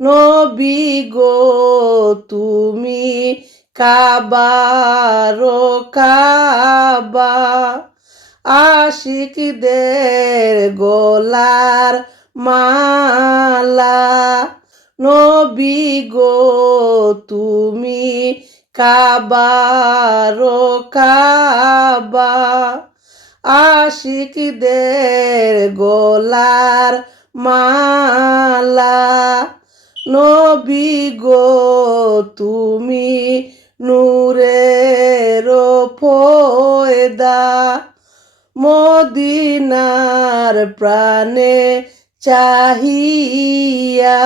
নবী গো তুমি কাবারো কাবা, আশিকদের গোলার মালা। নবী গো তুমি কাবারো কাবা, আশিকদের গোলার মালা। নবী গো তুমি নূরের পয়দা, মদিনার প্রাণে চাহিয়া।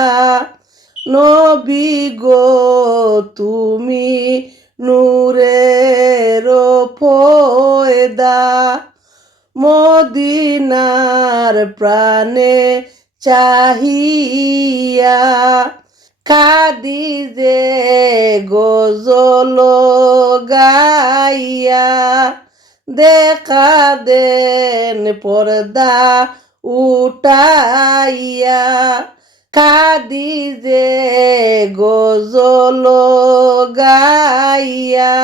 নবী গো তুমি নূরের পয়দা, মদিনার প্রাণে চাহিয়া। কাঁদি যে গজল গাইয়া, দেখা দেন পর্দা উঠাইয়া। কাঁদি যে গজল গাইয়া,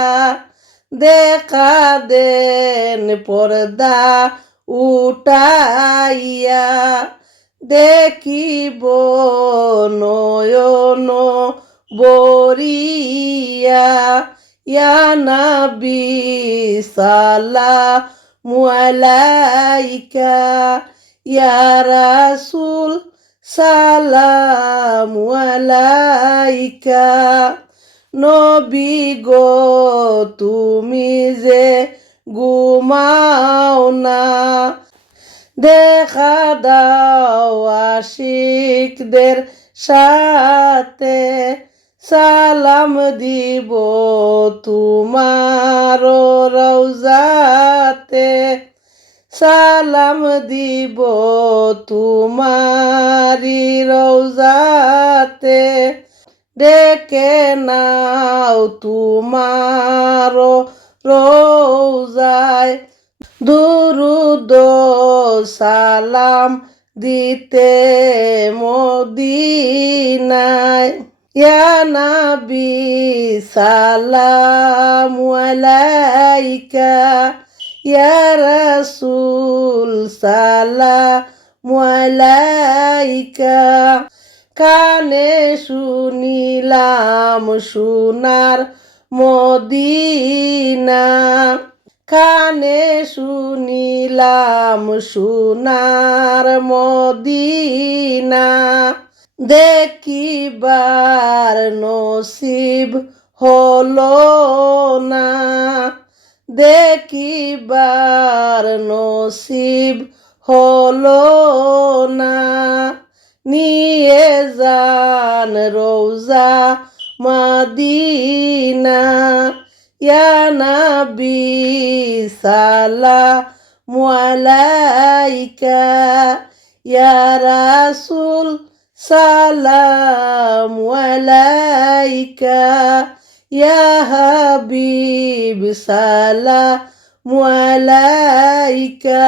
দেখা দেন পর্দা উঠাইয়া। দেখিব নয়ন বরিয়া, ইয়া নবী সালামু আলাইকা, ইয়া রাসূল সালামু আলাইকা। নবী গো তুমি যে ঘুমাও না, দেখা দাও আশিকদের সাথে। সালাম দিব তোমার রওজাতে, সালাম দিব তোমারি রওজাতে। ডেকে নাও তোমার রওজায়, দুরুদ সালাম দিতে মদিনায়। ইয়া নবী সালামু আলাইকা, ইয়া রাসূল সালামু আলাইকা। কানে শুনিলাম সোনার মদিনা, কানে শুনিলাম সোনার মদিনা। দেখিবার নসিব হলো না, দেখিবার নসিব হলো না। নিয়ে যান রওজা মদিনা, ইয়া নবী সালামু আলাইকা, ইয়া রাসূল সালামু আলাইকা, ইয়া হাবিব সালামু আলাইকা।